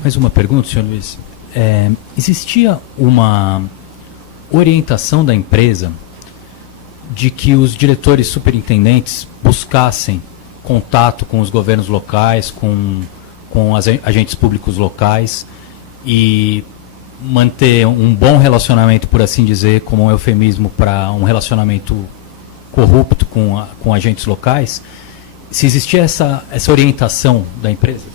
Mais uma pergunta, senhor Luiz. Existia uma orientação da empresa de que os diretores superintendentes buscassem contato com os governos locais, com agentes públicos locais e manter um bom relacionamento, por assim dizer, como um eufemismo para um relacionamento corrupto com agentes locais? Se existia essa orientação da empresa?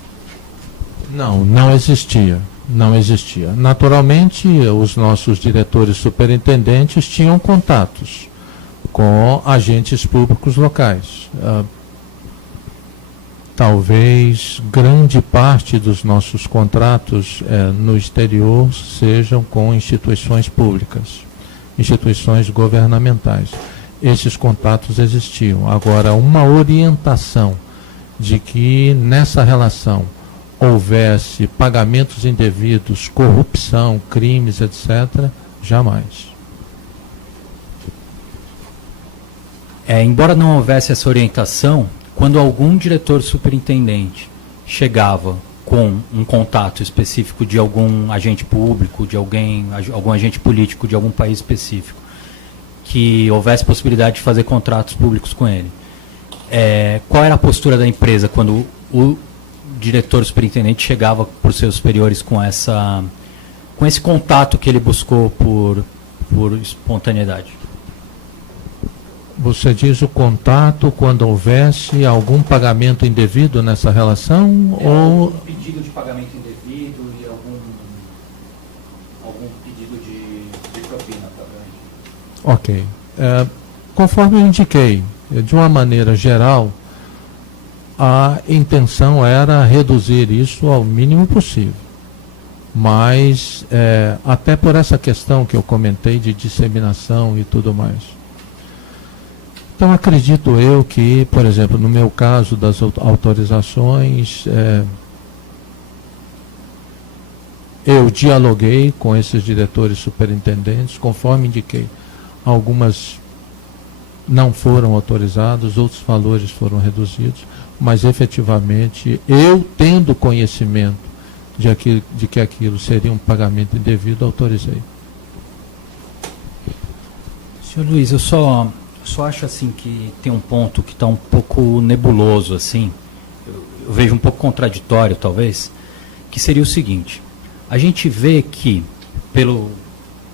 Não existia. Não existia. Naturalmente, os nossos diretores superintendentes tinham contatos com agentes públicos locais. Talvez grande parte dos nossos contratos no exterior sejam com instituições públicas, instituições governamentais. Esses contatos existiam. Agora, uma orientação de que nessa relação houvesse pagamentos indevidos, corrupção, crimes, etc., jamais. Embora não houvesse essa orientação, quando algum diretor superintendente chegava com um contato específico de algum agente público, de algum agente político de algum país específico, que houvesse possibilidade de fazer contratos públicos com ele, qual era a postura da empresa quando o diretor superintendente chegava para os seus superiores com esse contato que ele buscou por espontaneidade? Você diz o contato quando houvesse algum pagamento indevido nessa relação? Ou algum pedido de pagamento indevido e algum pedido de propina também? Ok. Conforme eu indiquei, de uma maneira geral, a intenção era reduzir isso ao mínimo possível. Mas, até por essa questão que eu comentei de disseminação e tudo mais. Então, acredito eu que, por exemplo, no meu caso das autorizações, eu dialoguei com esses diretores superintendentes, conforme indiquei. Algumas não foram autorizadas, outros valores foram reduzidos, mas efetivamente, eu tendo conhecimento de que aquilo seria um pagamento indevido, autorizei. Senhor Luiz, eu só acho assim que tem um ponto que está um pouco nebuloso, assim, eu vejo um pouco contraditório, talvez, que seria o seguinte: a gente vê que,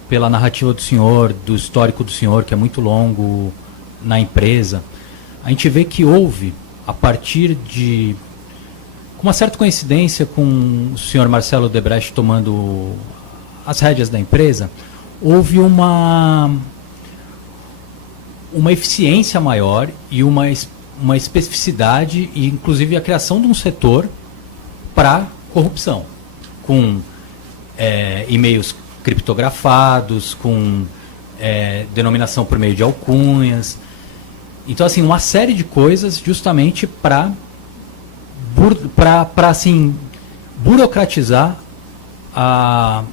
pela narrativa do senhor, do histórico do senhor, que é muito longo na empresa, a gente vê que houve, a partir de, com uma certa coincidência com o senhor Marcelo Odebrecht tomando as rédeas da empresa, houve uma eficiência maior e uma especificidade e, inclusive, a criação de um setor para corrupção, com e-mails criptografados, com denominação por meio de alcunhas. Então, assim, uma série de coisas justamente para assim, burocratizar a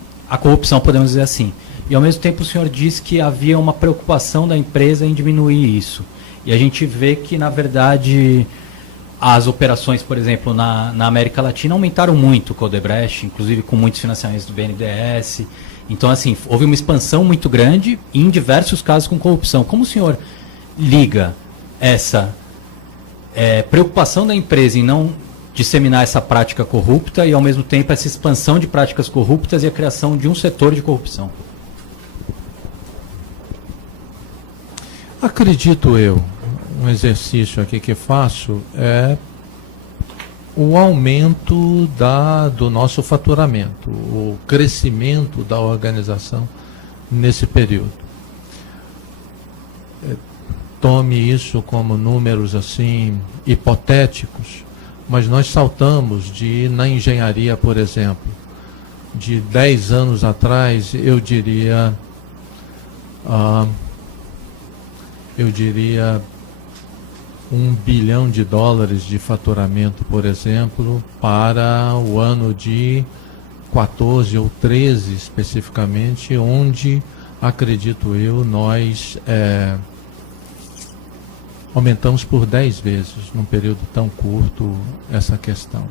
corrupção, podemos dizer assim. E, ao mesmo tempo, o senhor disse que havia uma preocupação da empresa em diminuir isso. E a gente vê que, na verdade, as operações, por exemplo, na América Latina aumentaram muito com o Odebrecht, inclusive com muitos financiamentos do BNDES. Então, assim, houve uma expansão muito grande e em diversos casos com corrupção. Como o senhor liga essa preocupação da empresa em não disseminar essa prática corrupta e, ao mesmo tempo, essa expansão de práticas corruptas e a criação de um setor de corrupção? Acredito eu, um exercício aqui que faço é o aumento do nosso faturamento, o crescimento da organização nesse período. Tome isso como números assim hipotéticos, mas nós saltamos na engenharia, por exemplo, de 10 anos atrás, eu diria $1 bilhão de faturamento, por exemplo, para o ano de 14 ou 13 especificamente, onde, acredito eu, nós aumentamos por 10 vezes, num período tão curto, essa questão.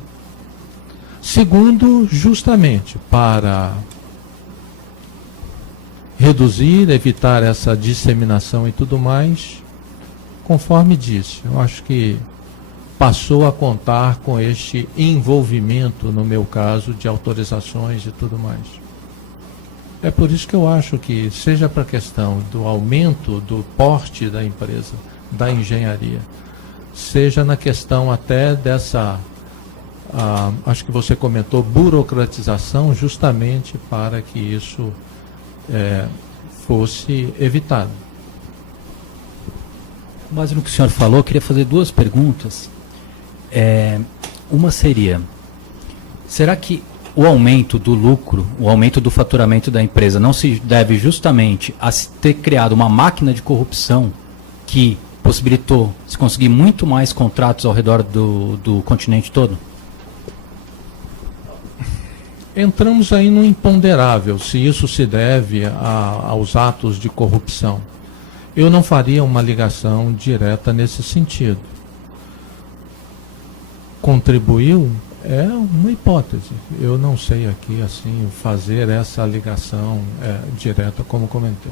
Segundo, justamente para reduzir, evitar essa disseminação e tudo mais, conforme disse, eu acho que passou a contar com este envolvimento, no meu caso, de autorizações e tudo mais. É por isso que eu acho que, seja para a questão do aumento do porte da empresa, da engenharia, seja na questão até dessa, acho que você comentou, burocratização, justamente para que isso fosse evitado. Com base no que o senhor falou, eu queria fazer duas perguntas. Uma seria, será que o aumento do lucro, o aumento do faturamento da empresa não se deve justamente a se ter criado uma máquina de corrupção que possibilitou se conseguir muito mais contratos ao redor do continente todo? Entramos aí no imponderável, se isso se deve aos atos de corrupção. Eu não faria uma ligação direta nesse sentido. Contribuiu? É uma hipótese. Eu não sei aqui assim fazer essa ligação direta como comentei.